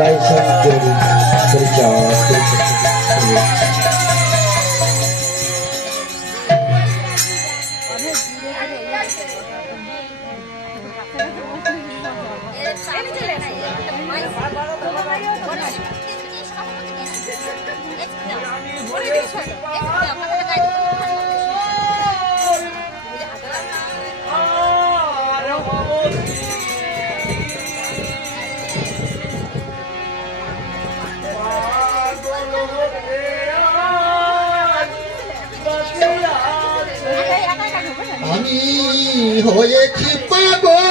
জয় শঙ্কর পরিচয়। আমি হয়েছি পাগল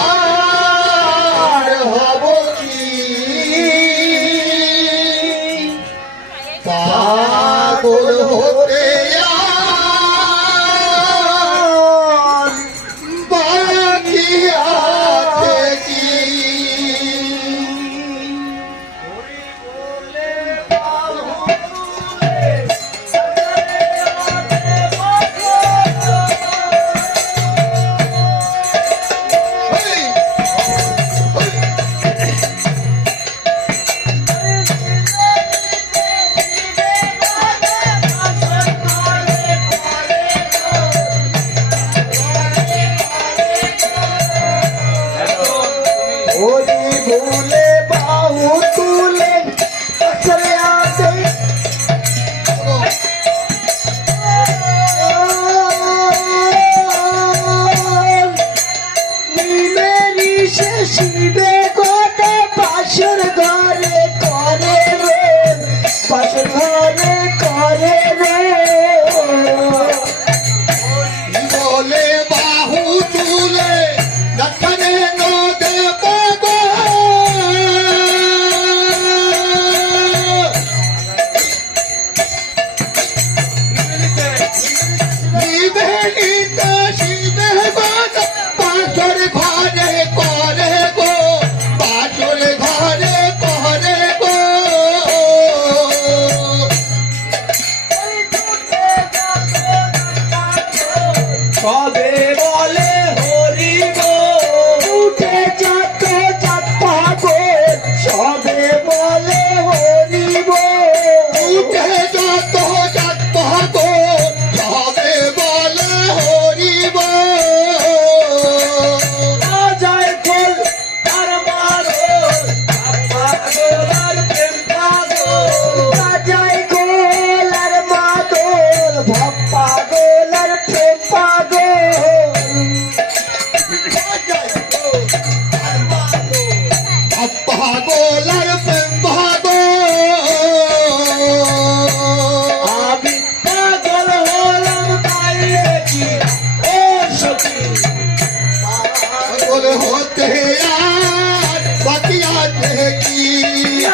আর হব কি পাগল হতে বাকি আছে কি ভুলে বাহু তুলে চলে আসে মিলে নিশে শিবে কোটে পাশের ঘরে করে রে পাশের ঘরে করে রে বলে বাহু তুলে দক্ষিণে নদে সবে বলে হরি গো উঠে যত পাগল সবে বলে হরি গো উঠে যত পাগল সবে বলে হরি গো যায় ফুল তার মারো পাগল আর প্রেম পাগল যায় গোল আর মাদল ভব পাগল আর প্রেম পাগল পাগল আর প্রেম পাগল আমি পাগল হলাম তাইছি ও সখী পাগল হতে আর বাকি আছে কি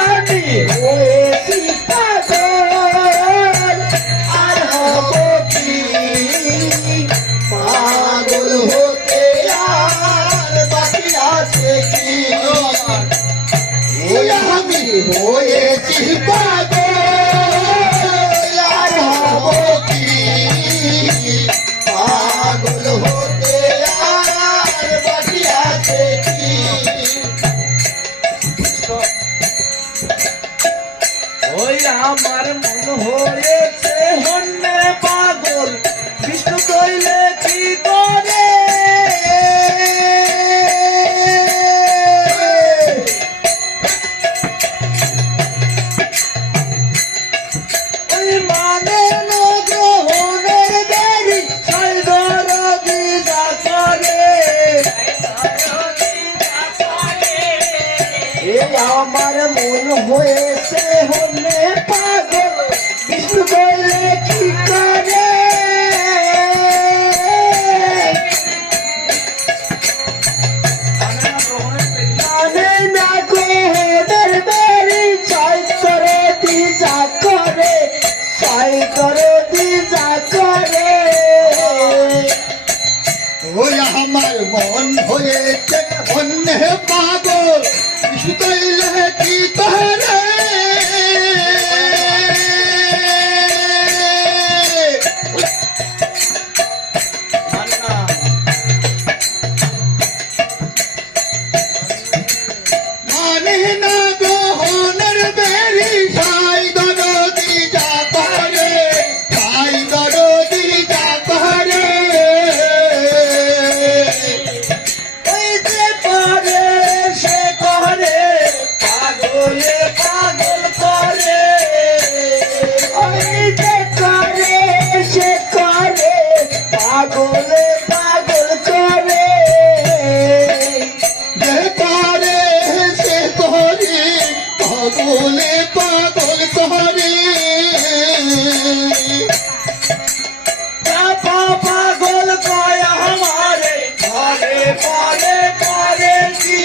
আমি হয়েছি পাগল আর হব কি পাগল হতে আর বাকি আছে কি আমি হয়েছি পাগল আর হব কি পাগল হতে আর বাকি আছে কি ওই আমার মন হয়েছে হন্যে পাগল বিষ্ণু কইলে কি করে ওই মানে গ্রহণের দেরি সর্বরোগী যা করে আমার মন হয়েছে হলে পাগল বিষ্ণু কইলে কি করে মানে না গ্রহণের দেরি চাই করে দি যা করে চাই করে দি যা করে ওই আমার মন হয়েছে অন্য পাগল বিষ্ণু কইলে কি করে জানি না গহনের বেরি সাই দরদি যা করে সাই দরদি যা করে ওই যে করে সে করে পাগলে পাগল করে ওই যে করে সে করে পাগলে পাগল করে যে করে সে করে পাগলে পাগল করে চাপা পাগল কয় আমারে ঘরে পরে করে কি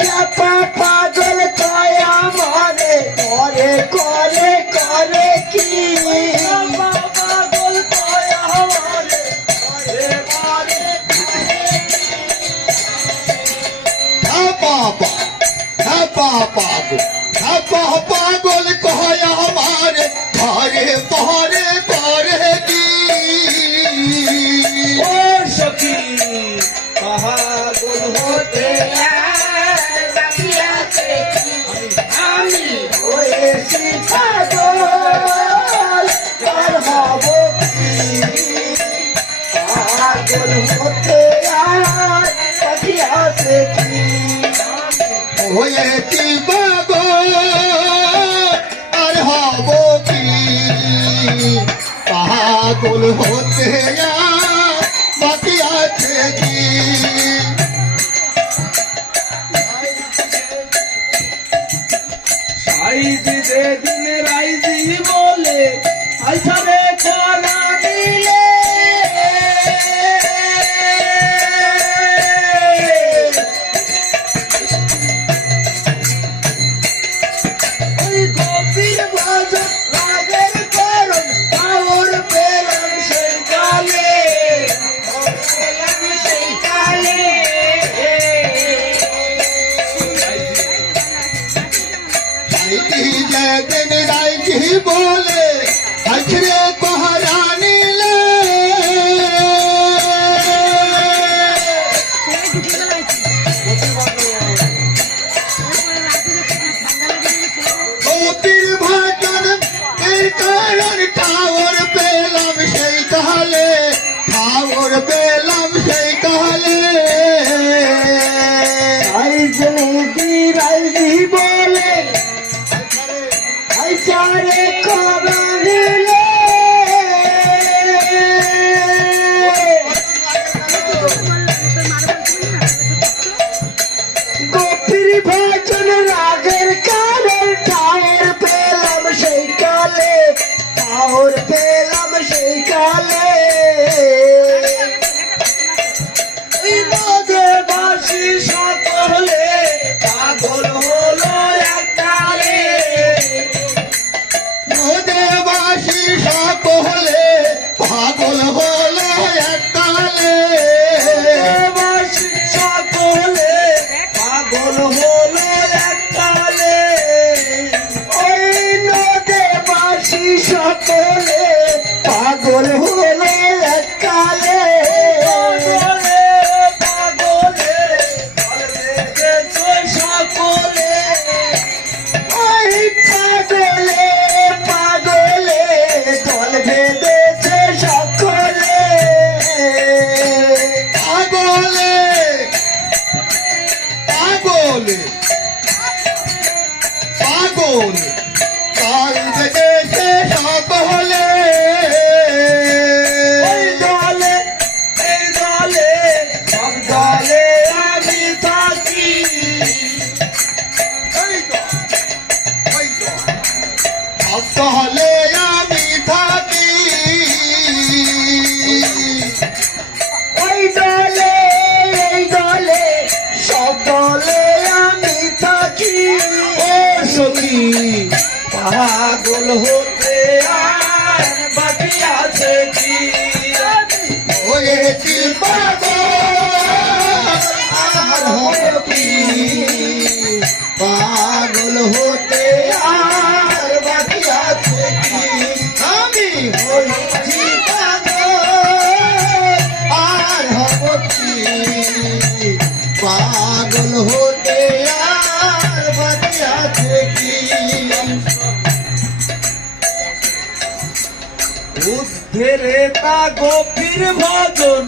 চাপা পাগল কয় আমারে করে করে করে কি চাপা পাগল কয় আমারে ঘরে পরে পাগল কয় আমারে ঘরে পরে করে কি ও সখী পাগল হতে আমি হয়েছি পাগল আর হব কি পাগল হতে আর পাখি আছে কি হয়েছি পাগল আর হব কি পাগল হতে আর বাকি আছে কি সাইজি যেদিন রাইজি বলে আইসারে করা দিলে ওই গোপীর ভজন রাগের করণ পাওর পেলাম সেই কালে যেদিন রাইজি বলে আছরে পহরা নিলে গোপীর ভজন এর কারণ ঠাওর পেলাম সেই কালে ঠাওর পেলাম সেই কালে রাইজি বলে আইসারে করা নিলে গোপীর ভজন রাগের কালে ঠাওর পেলাম সেই কালে ঠাওর পেলাম সেই কালে ওই মদে বাসি সকলে পাগল হলো এককালে মোদেবাসী সকলে পাগল হলো এককালে বাসি সকলে পাগল হলো এককালে ওই নদেবাসী সকলে পাগল হলো এককালে পাগলে পাগলে সকলে ওই পাগলে পাগলে দল বেঁধেছে সকলে পাগলে পাগলে পাগলে দল বেঁধেছে সকলে এই দলে সব দলে আমি থাকি সকলে আমি থাকি ওই দলে এই দলে সব দলে আমি থাকি ও সখী পাগল হতে আর বাকি আছে কি হয়েছি পাগল আর হব কি পাগল হতে আর বাকি আছে কি আমি হয়েছি পাগল আর হব কি পাগল হতে তা গভীর ভজন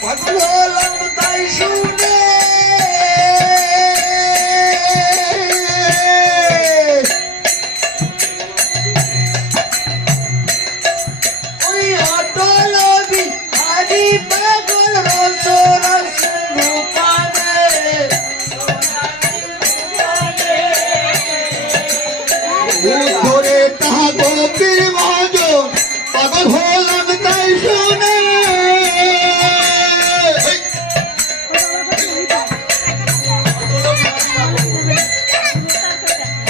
পাগল হলাম তাই শুনে ওই অটল বিহারী পাগল রস রস রূপানে ধরে তাহা গোপীর ভজন পাগল হলাম তাই শুনে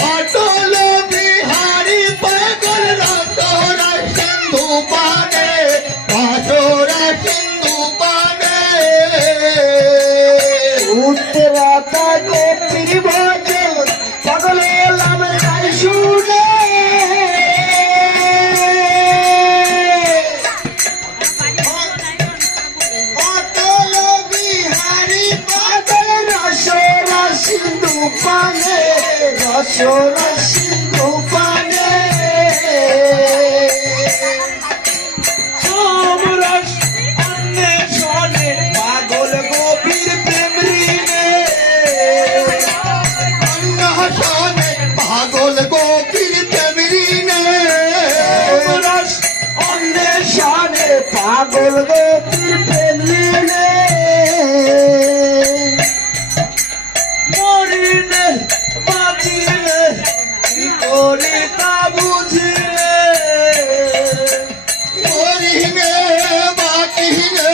অটল বিহারী পাগল রসরা সিন্ধু পানে রসরা সিন্ধু পানে উত্তরাতা গোপীর ভজন পাগল হলাম তাই শুনে অটল বিহারী পাগল রসরা সিন্ধু পানে রসরা সিন্ধু পানে সমরস অন্বেষণে পাগল গভীর প্রেম ঋণে অন্নহাসনে পাগল গোপীর প্রেমিনে সমরস অন্বেষণে পাগল গোপীর প্রেমিনে মরিলে বাঁচিলে কি করি তা বুঝিলে মরিনে বাকিনে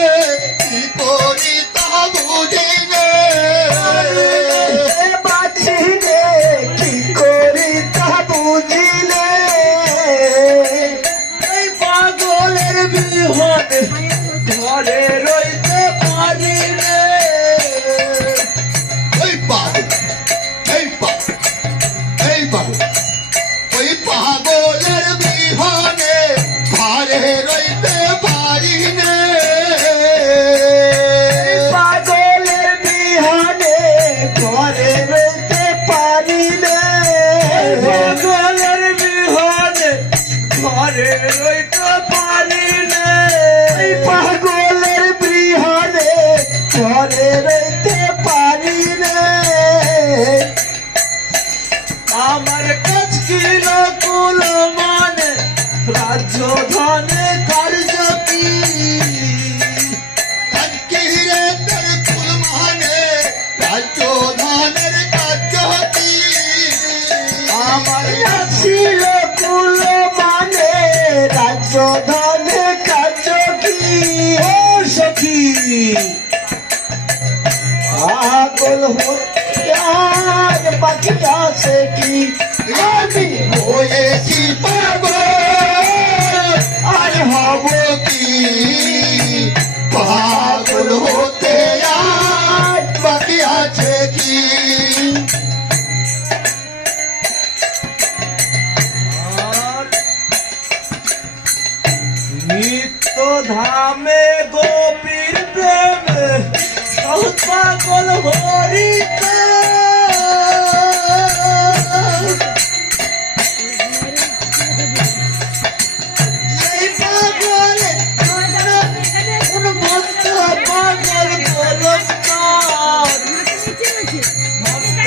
কি করি তা বুঝিনে বাঁচিনে কি করি তা বুঝিনে এই পাগলের বিহনে ঘরে রইতে পারি রে ওই পাগল এই পাগল এই পাগল ওই পাগলের বিহনে ঘরে রইতে পারি নে পাগলের বিহনে ঘরে রইতে পারি নে পাগলের বিহনে ঘরে রইতে পারি রে পাগলের বিহনে ঘরে রইতে পারি নে আমার কাজ কিল কুল মানে রাজ্য ধনে কার্য কি কিরে তোর ফুল মানে রাজ্য ধানের কার্য কি আমার ছিল কুল মানে রাজ্য ধানের কার্য কি ও সখী পাগল হতে আর বাকি আছে কি আমি হয়েছি পাগল আর হব কি পাগল হতে আর বাকি আছে কি নিত্য ধামে গোপীর প্রেমে সহজ পাগল হরিতে এই পাগল কোন ভক্ত পাগল গোলস্কার ভক্ত